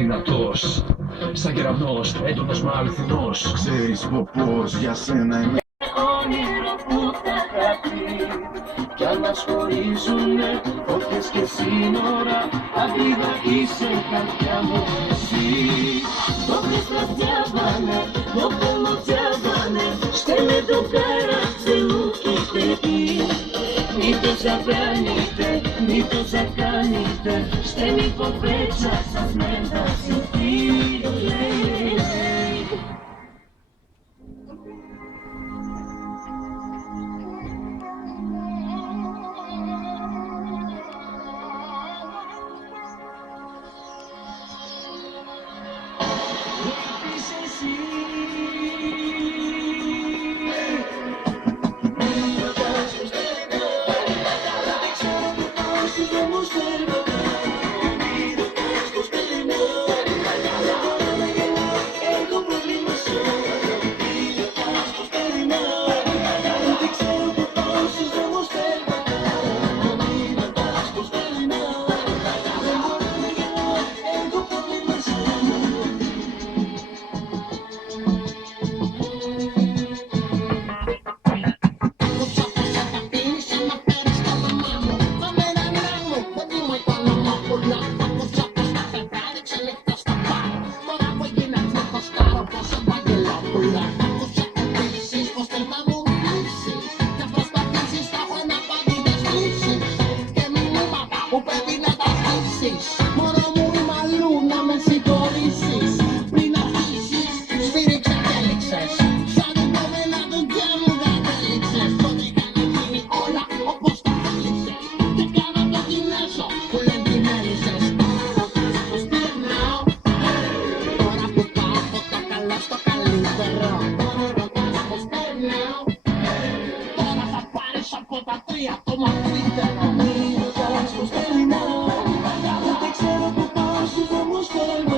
δυνατός, σαν κεραυνός, έντονος μα αληθινός. Ξέρεις πως για σένα είμαι όνειρο που θα χαθεί. Κι αν μας χωρίζουνε φωτιές και σύνορα, απίγα είσαι καρδιά μου εσύ. Το Χριστός διάβανε, το πόλο διάβανε, στέλνε το καρατσελού και παιδί. Μήπως θα κάνετε, μήπως θα κάνετε, στέλνει κοπέτσα σας με τα συμφίλε. Δεν ξέρω που πάω, σου όμως θέλω.